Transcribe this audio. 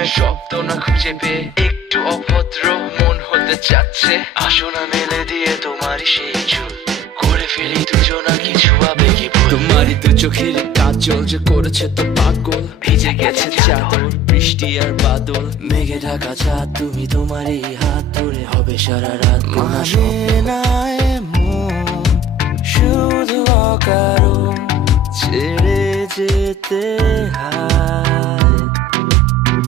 প্রেমের শব্দ না খুঁজে পেয়ে একটু অভদ্র মন হতে চাচ্ছে। আসো না মেলে দিয়ে তোমারই সেই চুল, করে ফেলি দুজনা কিছু আবেগী ভুল। তোমারই দু চোখের কাজল যে করেছে তো পাগল, ভিজে গেছে চাদর বৃষ্টি আর বাদল। মেঘে ঢাকা চাঁদ তুমি তোমারই হাত ধরে হবে সারা রাত। মানে না এমন শুধু অকারণ ছেড়ে যেতে হয়।